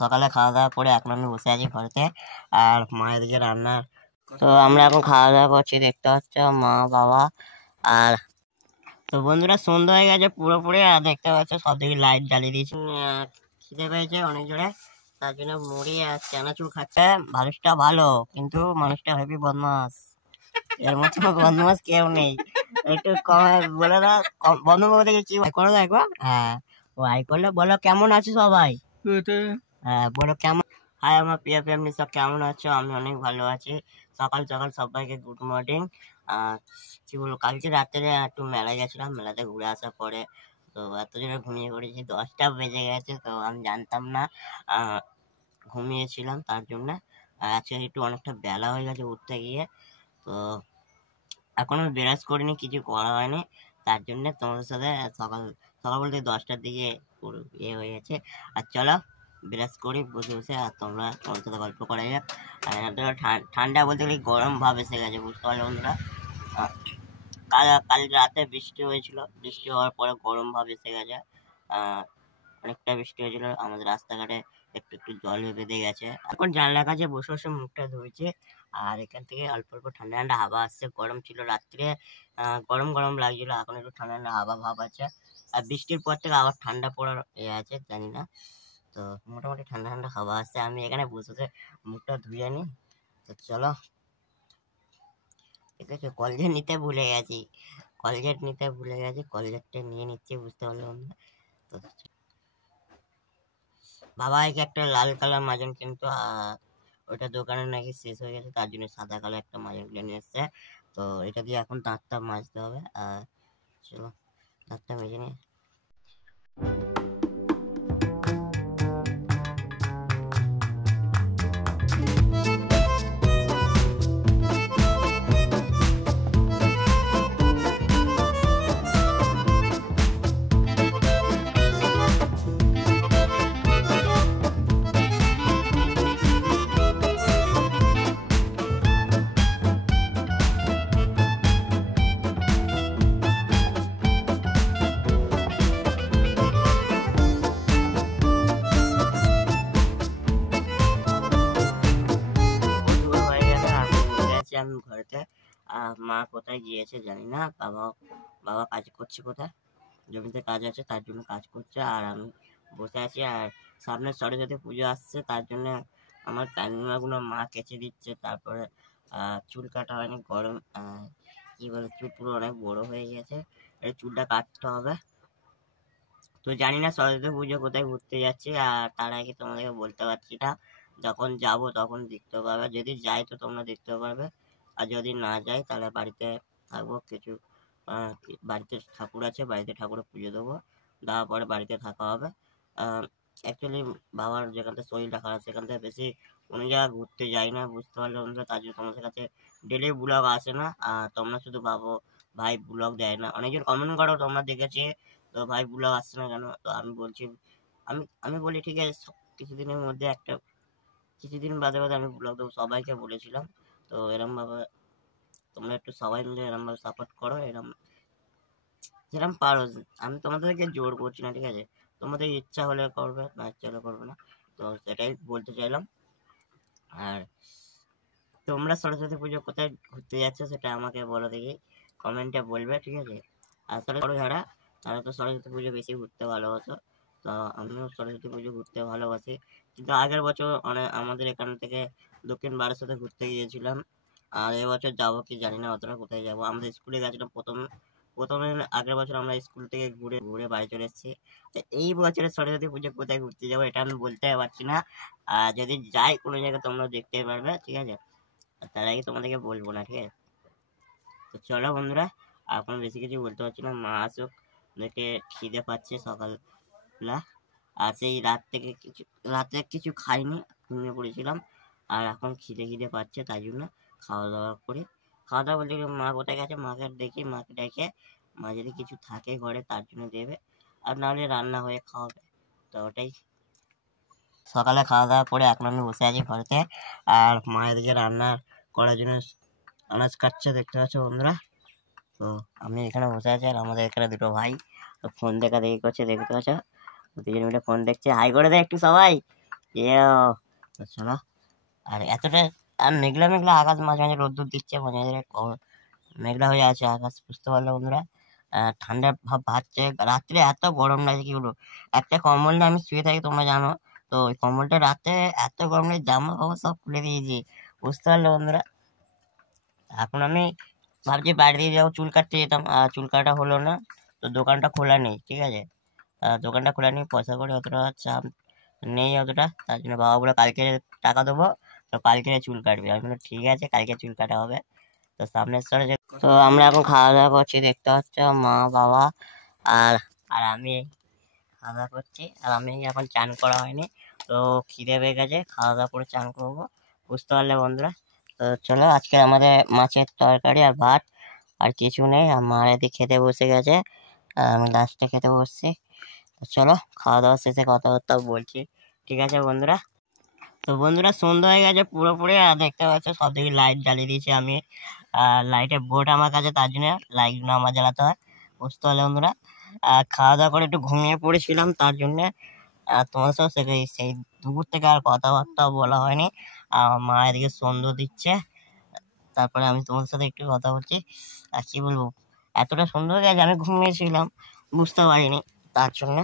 সকালে খাওয়া দাওয়া করে এখন আমি বসে আছি ঘরেতে, আর মায়ের দিকে রান্নার। তো আমরা এখন খাওয়া দাওয়া করছি, দেখতে পাচ্ছ মা বাবা। আর তো বন্ধুরা সন্ধ্যা হয়ে গেছে পুরোপুরি, আর দেখতে পাচ্ছ সব দিকে লাইট জ্বালিয়ে দিয়েছি। খিদে পেয়েছে অনেক জোরে, তার জন্য মুড়ি আর চানাচুর খাচ্ছে। মানুষটা ভালো কিন্তু মানুষটা হেবি বদমাস, এর মতো বদমাস কেউ নেই। একটু বলে দাও বন্ধু বলতে কি করে দাও একবার। হ্যাঁ ও আই করলে বলো কেমন আছো সবাই। হ্যাঁ বলো কেমন। হাই আমার প্রিয় ফ্যামিলি, সব কেমন আছো? আমি অনেক ভালো আছি। সকাল সকাল সবাইকে গুড মর্নিং। কি বলবো, কালকে রাত্রে একটু মেলায় গেছিলাম, মেলাতে ঘুরে আসার পরে তো এত জোরে ঘুমিয়ে পড়েছি, 10টা বেজে গেছে। তো আমি জানতাম না, ঘুমিয়েছিলাম তার জন্য। আজকে একটু অনেকটা বেলা হয়ে গেছে উঠতে গিয়ে। তো এখনো ব্রাশ করিনি, কিছু করা হয়নি, তার জন্য তোমাদের সাথে সকাল সকাল বলতে 10টার দিকে ইয়ে হয়ে গেছে। আর চলো ব্রাশ করি বসে বসে, আর তোমাদের সাথে গল্প করা যাক। আর ঠান্ডা বলতে গেলে গরম ভাব এসে গেছে, বুঝতে পারলে বন্ধুরা। কাল রাতে বৃষ্টি হয়েছিল, বৃষ্টি হওয়ার পরে গরম ভাব এসে গেছে। অনেকটা বৃষ্টি হয়েছিল, আমাদের রাস্তাঘাটে একটু একটু জল বেঁধে গেছে। এখন জানলার কাছে বসে বসে মুখটা ধুয়েছে, আর এখান থেকে অল্প অল্প ঠান্ডা ঠান্ডা হাওয়া আসছে। গরম ছিল রাত্রে, গরম গরম লাগছিল, এখন একটু ঠান্ডা ঠান্ডা হাওয়া ভাব আছে। আর বৃষ্টির পর থেকে আবার ঠান্ডা পড়ার আছে জানি না, তো মোটামুটি ঠান্ডা ঠান্ডা হাওয়া আসছে। আমি এখানে বসে বসে মুখটা ধুয়ে নি। তো চলো, ঠিক আছে। কলগেট নিতে ভুলে গেছি, কলগেটটা নিয়ে নিচ্ছি, বুঝতে পারলো বন্ধুরা। তো বাবা একটা লাল কালার মাজন কিন্তু ওইটা দোকানে নাকি শেষ হয়ে গেছে, তার জন্য সাদা কালার একটা মাজন কিনে নিয়ে এসছে। তো এটা দিয়ে এখন দাঁতটা মাজতে হবে। চলো দাঁতটা মেজে নিয়ে। আমি ঘরেতে, মা কোথায় গিয়েছে জানি না, বাবা কাজ করছে কোথায়, জমিতে কাজ আছে তার জন্য কাজ করছে, আর আমি বসে আছি। আর সামনে সরস্বতী পুজো আসছে, তার জন্য আমার টাইমাগুলো মা কেচে দিচ্ছে। তারপরে চুল কাটা হয়নি, গরম কি বলে চুল পুরো অনেক বড় হয়ে গেছে, এই চুলটা কাটতে হবে। তো জানি না সরস্বতী পুজো কোথায় ঘুরতে যাচ্ছি, আর তার আগে তোমাদেরকে বলতে পারছি না। যখন যাব তখন দেখতে পারবে, যদি যাই তো তোমরা দেখতে পারবে, আর যদি না যাই তাহলে বাড়িতে থাকবো কিছু। বাড়িতে ঠাকুর আছে, বাড়িতে ঠাকুরের পুজো দেবো, দেওয়ার পরে বাড়িতে থাকা হবে। অ্যাকচুয়ালি বাবার যেখান থেকে শরীরটা খারাপ, সেখান থেকে বেশি কোনো জায়গায় ঘুরতে যাই না, বুঝতে পারলে বন্ধুরা। তার জন্য তোমাদের কাছে ডেলি ব্লগ আসে না, আর তোমরা শুধু ভাবো ভাই ব্লগ দেয় না, অনেকজন কমেন্ট করো তোমরা দেখেছি, তো ভাই ব্লগ আসছে না কেন। তো আমি বলছি, আমি বলি ঠিক আছে কিছুদিনের মধ্যে কিছুদিন বাদে বাদে আমি ব্লগ দেবো, সবাইকে বলেছিলাম। তো এরম ভাবে তোমরা একটু সবাই মিলে এরম ভাবে সাপোর্ট করো, যেরকম পারো। আমি তোমাদেরকে জোর করছি না, ঠিক আছে, তোমাদের ইচ্ছা হলে করবে, না ইচ্ছা হলে করবে না। তো সেটাই বলতে চাইলাম। আর তোমরা সরস্বতী পুজো কোথায় ঘুরতে যাচ্ছ সেটা আমাকে বলো দেখি, কমেন্টে বলবে, ঠিক আছে। আর যারা তারা তো সরস্বতী পুজো বেশি ঘুরতে ভালোবাসো, তো আমিও সরস্বতী পুজো ঘুরতে ভালোবাসি। কিন্তু আগের বছর আমাদের এখান থেকে দক্ষিণ বারাসাতে ঘুরতে গিয়েছিলাম, আর এবছর যাবো কি জানি না, অতটা কোথায় যাবো। আমাদের স্কুলে গেছিলাম প্রথমে আগের বছর আমরা স্কুল থেকে ঘুরে ঘুরে বাড়ি চলে এসেছি। তো এই বছরের সরস্বতী পুজো কোথায় ঘুরতে যাবো এটা আমি বলতে পারছি না, আর যদি যাই কোনো জায়গায় তোমরা দেখতে পারবে, ঠিক আছে। তার আগে তোমাদেরকে বলবো না, ঠিক আছে। তো চলো বন্ধুরা, এখন বেশি কিছু বলতে পারছি না, মা আসুক, দেখে খিদে পাচ্ছে সকালবেলা। আর সেই রাতে কিছু খাইনি, ঘুমিয়ে পড়েছিলাম, আর এখন খিদে পাচ্ছে, তাই জন্য খাওয়া দাওয়া করে। খাওয়া দাওয়া বলতে মা কোথায় গেছে, মাকে ডেকে মা যদি কিছু থাকে ঘরে তার জন্য দেবে, আর নাহলে রান্না হয়ে খাওয়াবে। তো ওটাই, সকালে খাওয়া দাওয়া করে এখন আমি বসে আছি ঘরেতে, আর মায়ের দিকে রান্না করার জন্য আনাজ কাটছে, দেখতে পাচ্ছ বন্ধুরা। তো আমি এখানে বসে আছি, আর আমাদের এখানে দুটো ভাই ফোন দেখি করছে, দেখতে পাচ্ছ, দুজন মিলে ফোন দেখছে। হাই করে দেয় একটু সবাই, ইয়েও। তো চলো, আর এতটা আর মেঘলা মেঘলা আকাশ, মাঝে মাঝে রোদ্দুর দিচ্ছে, মাঝে মাঝে মেঘলা হয়ে আছে আকাশ, বুঝতে পারলো বন্ধুরা। ঠান্ডা ভাব বাড়ছে, রাত্রে এত গরম লাগে কি বলবো। একটা কম্বল নিয়ে আমি শুয়ে থাকি, তোমরা জানো। তো ওই কম্বলটা রাতে এত গরম লাগে, জামা কাপড় সব খুলে দিয়েছি, বুঝতে পারলো বন্ধুরা। এখন আমি ভাবছি বাইরে দিয়ে যাবো, চুল কাটতে যেতাম, আর চুল কাটা হলো না। তো দোকানটা খোলা নেই, ঠিক আছে। দোকানটা খোলা নেই, পয়সা করে অতটা চাপ নেই অতটা, তার জন্য বাবা বলে কালকে টাকা দেবো, তো কালকে চুল কাটবি। আমি বললাম ঠিক আছে, কালকে চুল কাটা হবে। তো সামনের স্তরে তো আমরা এখন খাওয়া দাওয়া করছি, দেখতে পাচ্ছ, মা বাবা আর আর আমি খাওয়া দাওয়া করছি। আর আমি এখন চান করা হয়নি, তো খিদে পেয়ে গেছে, খাওয়া দাওয়া করে চান করবো, বুঝতে পারলে বন্ধুরা। তো চলো, আজকে আমাদের মাছের তরকারি আর ভাত, আর কিছু নেই। আর মা এদিকে খেতে বসে গেছে, আর আমি লাস্টে খেতে বসছি। তো চলো, খাওয়া দাওয়া শেষে কথাবার্তা বলছি, ঠিক আছে বন্ধুরা। তো বন্ধুরা, সন্ধ্যা হয়ে গেছে পুরোপুরি, আর দেখতে পাচ্ছ সব দিকে লাইট জ্বালিয়ে দিয়েছি আমি। আর লাইটের বোর্ড আমার কাছে, তার জন্য লাইট না আমার জ্বালাতে হয়, বুঝতে পারলে বন্ধুরা। আর খাওয়া দাওয়া করে একটু ঘুমিয়ে পড়েছিলাম, তার জন্য আর তোমার সাথে সেই দুপুর থেকে আর কথাবার্তা বলা হয়নি। আর মা এদিকে সন্ধ্যা দিচ্ছে, তারপরে আমি তোমার সাথে একটু কথা বলছি। আর কি বলবো, এতটা সুন্দর হয়ে গেছে, আমি ঘুমিয়েছিলাম, বুঝতে পারিনি, তার জন্য।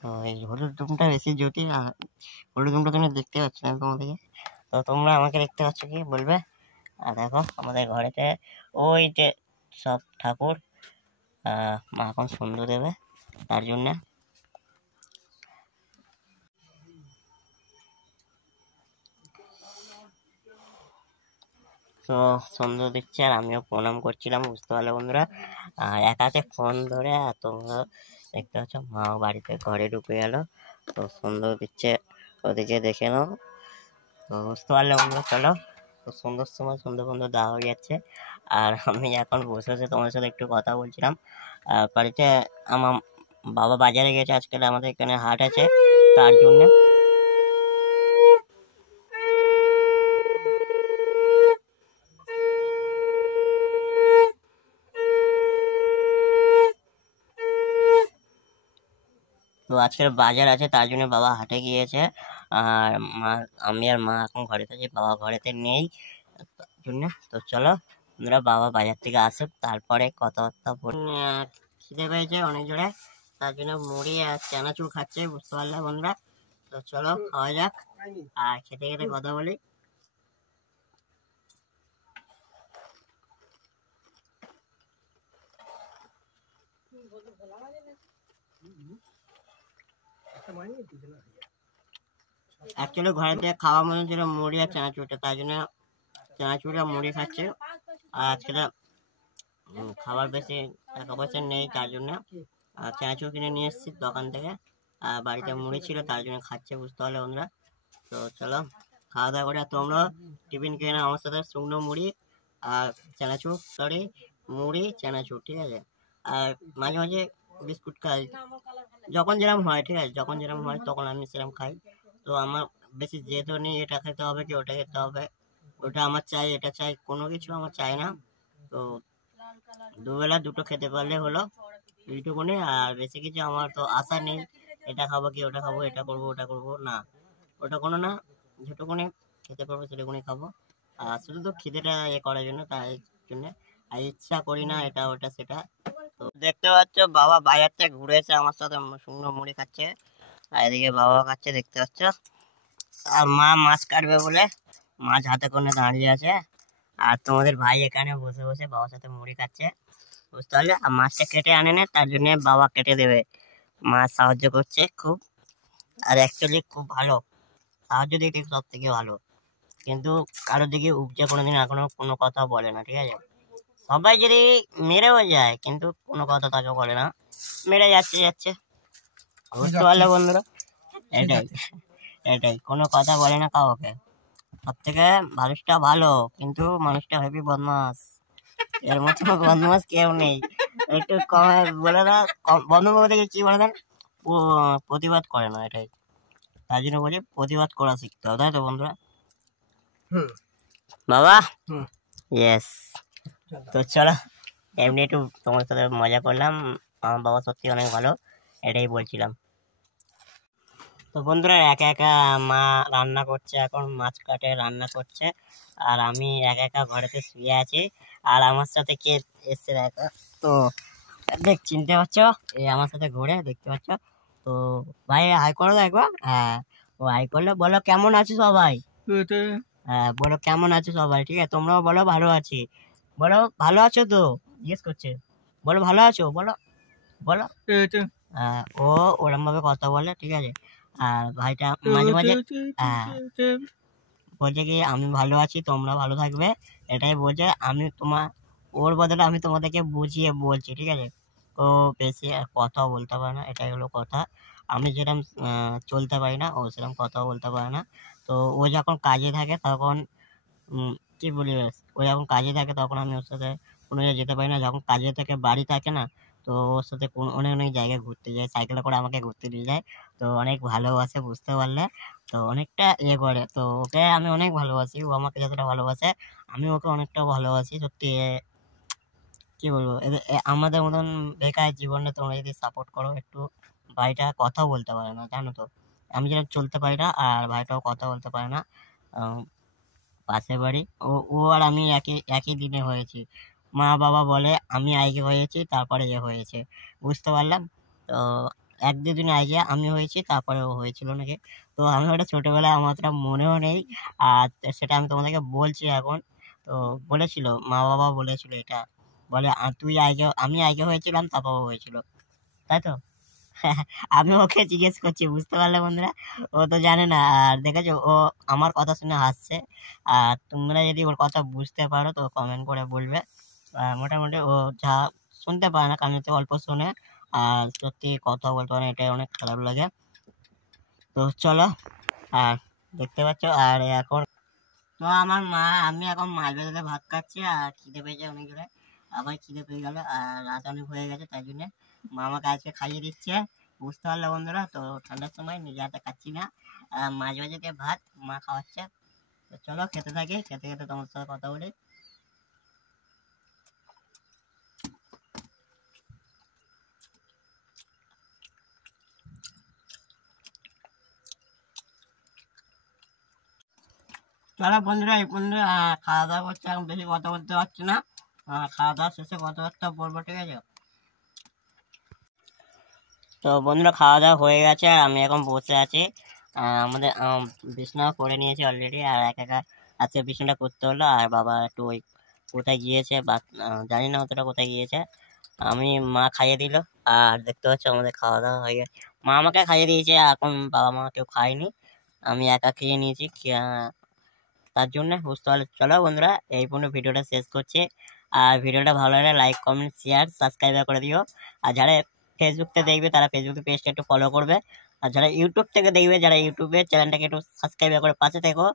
তো এই হলুদ রুমটা বেশি জুটি, আর হলুদ রুমটা তুমি দেখতে পাচ্ছ না তোমাদেরকে, তো তোমরা আমাকে দেখতে পাচ্ছ কি বলবে। আর দেখো আমাদের ঘরেতে ওই যে সব ঠাকুর, মা এখন সন্ধ্যা দেবে, তার জন্য। তো সন্ধ্যা দিচ্ছে, আর আমিও প্রণাম করছিলাম, বুঝতে পারলে বন্ধুরা। আর এক হাতে ফোন ধরে, আর তোমরা দেখতে পাচ্ছ মাও বাড়িতে ঘরে ঢুকে গেল, তো সন্ধ্যা দিচ্ছে, ওদিকে দেখে নাও। তো বুঝতে পারলে বন্ধুরা, চলো। তো সন্ধ্যার সময় সন্ধ্যা ফন্ধ্যা দেওয়া হয়ে যাচ্ছে, আর আমি এখন বসে বসে তোমার সাথে একটু কথা বলছিলাম। আর বাড়িতে আমার বাবা বাজারে গেছে, আজকাল আমাদের এখানে হাট আছে, তার জন্য। তো আজকের বাজার আছে, তার জন্য বাবা হাটে গিয়েছে। আর মা, আমি আর মা এখন ঘরেতে আছি, বাবা ঘরেতে নেই, তার জন্য। তো চলো বন্ধুরা, বাবা বাজার থেকে আসুক, তারপরে কথাবার্তা বলি। খিদে পেয়েছে অনেক জোরে, তার জন্য মুড়ি আর চানাচুর খাচ্ছে, বুঝতে পারলে বন্ধুরা। তো চলো খাওয়া যাক, আর খেতে খেতে কথা বলি। অ্যাকচুয়ালি ঘরে থেকে খাওয়া মনে ছিল মুড়ি আর চানাচুরটা, তাই জন্য চানাচুর আর মুড়ি খাচ্ছে। আর আজকে খাবার বেশি টাকা পয়সা নেই, তার জন্য চানাচুর কিনে নিয়ে এসেছি দোকান থেকে, আর বাড়িতে মুড়ি ছিল, তার জন্য খাচ্ছে, বুঝতে পারলে বন্ধুরা। তো চলো খাওয়া দাওয়া করে, আর তোমরা টিফিন খেয়ে নাও আমার সাথে, শুকনো মুড়ি আর চানাচুর, সরি মুড়ি চানাচুর, ঠিক আছে। আর মাঝে মাঝে বিস্কুট খাই, যখন যেরকম হয়, ঠিক আছে, যখন যেরকম হয় তখন আমি সেরকম খাই। তো আমার বেশি যেহেতু নেই, এটা খেতে হবে কি ওটা খেতে হবে, ওটা আমার চাই, এটা চাই, কোনো কিছু আমার চাই না। তো দুবেলা দুটো খেতে পারলে হলো, এইটুকুনি। আর বেশি কিছু আমার তো আশা নেই, এটা খাবো কি ওটা খাবো, এটা করবো ওটা করবো না, ওটা কোনো না, যেটুকুনি খেতে পারবো সেটুকুনি খাবো। আর শুধু তো খিদেটা করার জন্য, তাই জন্য। আর ইচ্ছা করি না এটা ওটা সেটা। তো দেখতে পাচ্ছ বাবা বাজার থেকে ঘুরে এসে আমার সাথে শুকনো মুড়ি খাচ্ছে, আর এদিকে বাবা খাচ্ছে, দেখতে পাচ্ছ। আর মা মাছ কাটবে বলে মাছ হাতে করে দাঁড়িয়ে আছে, আর তোমাদের ভাই এখানে বসে বসে বাবার সাথে মুড়ি খাচ্ছে, বুঝতে পারলে। আর মাছটা কেটে আনে না, তার জন্য বাবা কেটে দেবে, মাছ সাহায্য করছে খুব। আর অ্যাকচুয়ালি খুব ভালো, সাহায্য দিতে সব থেকে ভালো। কিন্তু কারোর দিকে উপচে কোনোদিন এখনো কোনো কথা বলে না, ঠিক আছে। সবাই যদি মেরেও যায়, কিন্তু কোনো কথা তাকে বলে না, মেরে যাচ্ছে যাচ্ছে, বুঝতে পারলে বন্ধুরা। এটাই এটাই, কোনো কথা বলে না কাউকে। সব থেকে মানুষটা ভালো, কিন্তু মানুষটা হেভি বদমাস, এর মতো বদমাস কেউ নেই। একটু কম বলে না, বন্ধু থেকে কি বলে দেন, প্রতিবাদ করে না, এটাই। তার জন্য বলি প্রতিবাদ করা শিখতে হবে, তাই তো বন্ধুরা। বাবা, ইয়েস। তো চলো, এমনি একটু তোমার সাথে মজা করলাম, আমার বাবা সত্যি অনেক ভালো, এটাই বলছিলাম। তো বন্ধুরা একা একা মা রান্না করছে, এখন মাছ কাটে রান্না করছে, আর আমি একা একা ঘরেতে শুয়ে আছি। আর আমার সাথে কে এসছে একা, তো চিনতে পারছো, এই আমার সাথে ঘুরে দেখতে পাচ্ছ। তো ভাই হাই করো তো একবার। হ্যাঁ, ও হাই করলে বলো কেমন আছো সবাই। হ্যাঁ বলো কেমন আছো সবাই, ঠিক আছে তোমরাও বলো ভালো আছি। বলো ভালো আছো তো, জিজ্ঞেস করছে, বলো ভালো আছো, বলো বলো। ও ওরম ভাবে কথা বলে, ঠিক আছে। আর ভাইটা মাঝে মাঝে বলছে কি আমি ভালো আছি, তোমরা ভালো থাকবে, এটাই বলছে। আমি ওর বদলে আমি তোমাদেরকে বুঝিয়ে বলছি, ঠিক আছে। ও বেশি আর কথা বলতে পারে না, এটাই হলো কথা। আমি যেরকম চলতে পারি না, ও সেরকম কথাও বলতে পারে না। তো ও যখন কাজে থাকে তখন কি বলি বেশ, ও যখন কাজে থাকে তখন আমি ওর সাথে কোনো জায়গায় যেতে পারি না। যখন কাজে থেকে বাড়ি থাকে না, তো ওর সাথে অনেক অনেক জায়গায় ঘুরতে যায়, সাইকেলে করে আমাকে ঘুরতে নিয়ে যায়। তো অনেক ভালোবাসে, বুঝতে পারলে। তো অনেকটা করে, তো ওকে আমি অনেক ভালোবাসি, ও আমাকে যতটা ভালোবাসে আমি ওকে অনেকটা ভালোবাসি। সত্যি কি বলবো, আমাদের মতন বেকার জীবনে তোমরা যদি সাপোর্ট করো একটু। ভাইটা কথা বলতে পারে না, জানো তো। আমি যেরকম চলতে পারি না, আর ভাইটাও কথা বলতে পারে না। পাশের বাড়ি, ও আর আমি একই একই দিনে হয়েছি। মা বাবা বলে আমি আগে হয়েছি, তারপরে এ হয়েছে, বুঝতে পারলাম। তো এক দুদিন আগে আমি হয়েছি, তারপরে ও হয়েছিল নাকি। তো আমি ওটা ছোটবেলায় আমার অতটা মনেও নেই। আর সেটা আমি তোমাদেরকে বলছি এখন। তো বলেছিল, মা বাবা বলেছিল এটা, বলে তুই আগে, আমি আগে হয়েছিলাম তারপর ও হয়েছিল, তাই তো। আমি ওকে জিজ্ঞেস করছি, বুঝতে পারলে বন্ধুরা। ও তো জানে না। আর দেখেছো ও আমার কথা শুনে হাসছে। আর তোমরা যদি ওর কথা বুঝতে পারো তো কমেন্ট করে বলবে। মোটামুটি ও যা শুনতে পারে না, কানেতে অল্প শোনে। আর সত্যি কথা বলতে পারে, এটাই অনেক খারাপ লাগে। তো চলো, আর দেখতে পাচ্ছ। আর এখন তো আমার মা, আমি এখন মাছ ভাজাতে ভাত খাচ্ছি, আর খিদে পেয়েছে অনেক জোরে, আবার খিদে পেয়ে গেল, আর রাত অনেক হয়ে গেছে, তাই জন্য মা আমাকে আজকে খাইয়ে দিচ্ছে, বুঝতে পারলে বন্ধুরা। তো ঠান্ডার সময় নিজে হাতে খাচ্ছি না, মাছ ভাজাতে ভাত মা খাওয়াচ্ছে। তো চলো খেতে থাকি, খেতে খেতে তোমার সাথে কথা বলি। চলো বন্ধুরা, এই বন্ধুরা খাওয়া দাওয়া করছে, এখন বেশি কথা বলতে পারছি না। খাওয়া দাওয়া শেষে কথাবার্তা বলবো, ঠিক আছে। তো বন্ধুরা খাওয়া দাওয়া হয়ে গেছে, আর আমি এখন বসে আছি। আমাদের বিছানা করে নিয়েছি অলরেডি, আর একা একা আজকে বিছানাটা করতে হলো। আর বাবা একটু ওই কোথায় গিয়েছে বা জানি না অতটা কোথায় গিয়েছে। আমি মা খাইয়ে দিল, আর দেখতে পাচ্ছ আমাদের খাওয়া দাওয়া হয়ে গেছে। মা আমাকে খাইয়ে দিয়েছে, এখন বাবা মা কেউ খায়নি, আমি একা খেয়ে নিয়েছি। তার জন্য বুঝতে পারলে। চলো বন্ধুরা, এই পর্যন্ত ভিডিওটা শেষ করছি। আর ভিডিওটা ভালো লাগলে লাইক কমেন্ট শেয়ার সাবস্ক্রাইব করে দিও। আর যারা ফেসবুক থেকে দেখবে তারা ফেসবুক পেজটা একটু ফলো করবে। আর যারা ইউটিউব থেকে দেখবে, যারা ইউটিউবের চ্যানেলটাকে একটু সাবস্ক্রাইব করে পাশে থেকো।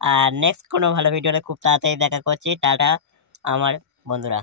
আর নেক্সট কোনো ভালো ভিডিওতে খুব তাড়াতাড়ি দেখা করছি। টাটা আমার বন্ধুরা।